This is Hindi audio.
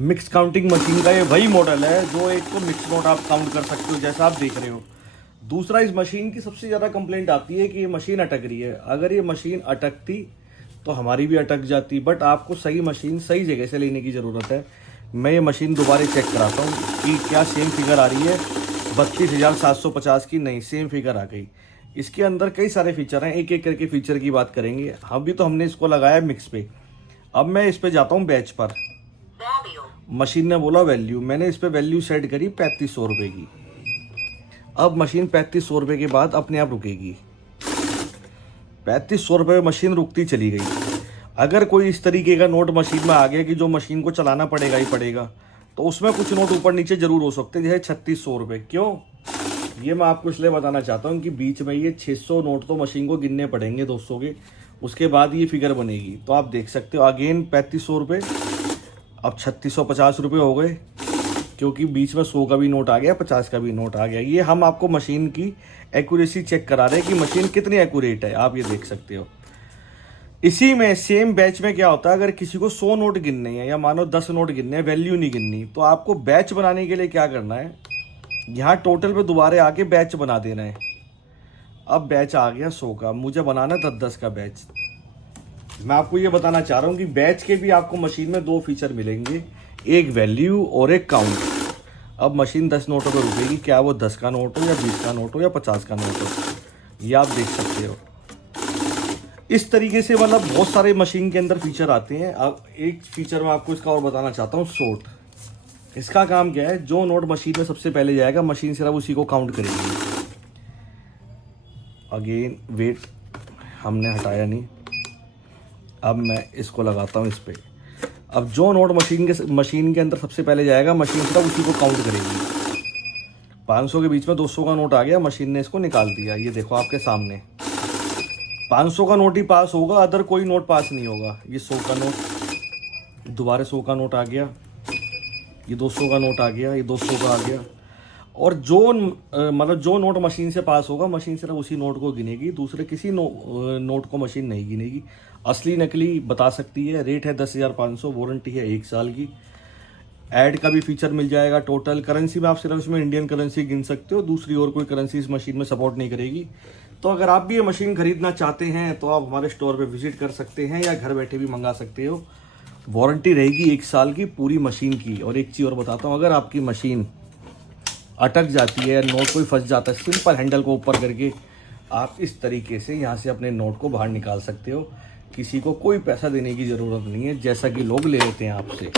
मिक्स काउंटिंग मशीन का ये वही मॉडल है जो एक तो मिक्स नोट आप काउंट कर सकते हो जैसा आप देख रहे हो। दूसरा, इस मशीन की सबसे ज़्यादा कंप्लेंट आती है कि ये मशीन अटक रही है। अगर ये मशीन अटकती तो हमारी भी अटक जाती, बट आपको सही मशीन सही जगह से लेने की ज़रूरत है। मैं ये मशीन दोबारा चेक कराता हूँ कि क्या सेम फिगर आ रही है। 32,750 की नहीं, सेम फिगर आ गई। इसके अंदर कई सारे फीचर हैं, एक एक करके फीचर की बात करेंगे। अभी तो हमने इसको लगाया मिक्स पे। अब मैं इस पे जाता हूँ बैच पर। मशीन ने बोला वैल्यू, मैंने इस पे वैल्यू सेट करी 3500 रुपये की। अब मशीन 3500 रुपये के बाद अपने आप रुकेगी। 3500 रुपये मशीन रुकती चली गई। अगर कोई इस तरीके का नोट मशीन में आ गया कि जो मशीन को चलाना पड़ेगा ही पड़ेगा, तो उसमें कुछ नोट ऊपर नीचे जरूर हो सकते हैं, जैसे 3600 रुपये। क्यों, ये मैं आपको इसलिए बताना चाहता हूँ कि बीच में ये 600 नोट तो मशीन को गिनने पड़ेंगे 200 के, उसके बाद ये फिगर बनेगी। तो आप देख सकते हो अगेन 3500 रुपये, अब 3650 रुपये हो गए, क्योंकि बीच में 100 का भी नोट आ गया, 50 का भी नोट आ गया। ये हम आपको मशीन की एक्यूरेसी चेक करा रहे हैं कि मशीन कितनी एक्यूरेट है, आप ये देख सकते हो। इसी में सेम बैच में क्या होता है, अगर किसी को 100 नोट गिनने हैं या मानो 10 नोट गिनने हैं, वैल्यू नहीं गिननी, तो आपको बैच बनाने के लिए क्या करना है, यहाँ टोटल पे दोबारा आके बैच बना देना है। अब बैच आ गया 100 का, मुझे बनाना 10-10 का बैच। मैं आपको ये बताना चाह रहा हूँ कि बैच के भी आपको मशीन में 2 फीचर मिलेंगे, एक वैल्यू और एक काउंट। अब मशीन 10 नोटों पर रुकेगी, क्या वो 10 का नोट हो या 20 का नोट हो या 50 का नोट हो, ये आप देख सकते हो। इस तरीके से मतलब बहुत सारे मशीन के अंदर फीचर आते हैं। अब एक फीचर मैं आपको इसका और बताना चाहता हूँ, सोर्ट। इसका काम क्या है, जो नोट मशीन में सबसे पहले जाएगा, मशीन सिर्फ उसी को काउंट करेगी। अगेन वेट हमने हटाया नहीं, अब मैं इसको लगाता हूँ इस पर। अब जो नोट मशीन के अंदर सबसे पहले जाएगा, मशीन सिर्फ उसी को काउंट करेगी। 500 के बीच में 200 का नोट आ गया, मशीन ने इसको निकाल दिया। ये देखो आपके सामने 500 का नोट ही पास होगा, अदर कोई नोट पास नहीं होगा। ये 100 का नोट, दोबारा 100 का नोट आ गया, ये 200 का नोट आ गया, ये 200 का आ गया। और जो मतलब जो नोट मशीन से पास होगा, मशीन सिर्फ उसी नोट को गिनेगी, दूसरे किसी नोट को मशीन नहीं गिनेगी। असली नकली बता सकती है। रेट है 10,500, वारंटी है 1 साल की। ऐड का भी फीचर मिल जाएगा। टोटल करेंसी में आप सिर्फ इसमें इंडियन करेंसी गिन सकते हो, दूसरी और कोई करेंसी इस मशीन में सपोर्ट नहीं करेगी। तो अगर आप भी ये मशीन खरीदना चाहते हैं तो आप हमारे स्टोर पे विजिट कर सकते हैं या घर बैठे भी मंगा सकते हो। वारंटी रहेगी 1 साल की पूरी मशीन की। और एक चीज़ और बताता हूँ, अगर आपकी मशीन अटक जाती है, नोट कोई फंस जाता है, सिंपल हैंडल को ऊपर करके आप इस तरीके से यहाँ से अपने नोट को बाहर निकाल सकते हो। किसी को कोई पैसा देने की ज़रूरत नहीं है, जैसा कि लोग ले लेते हैं आपसे।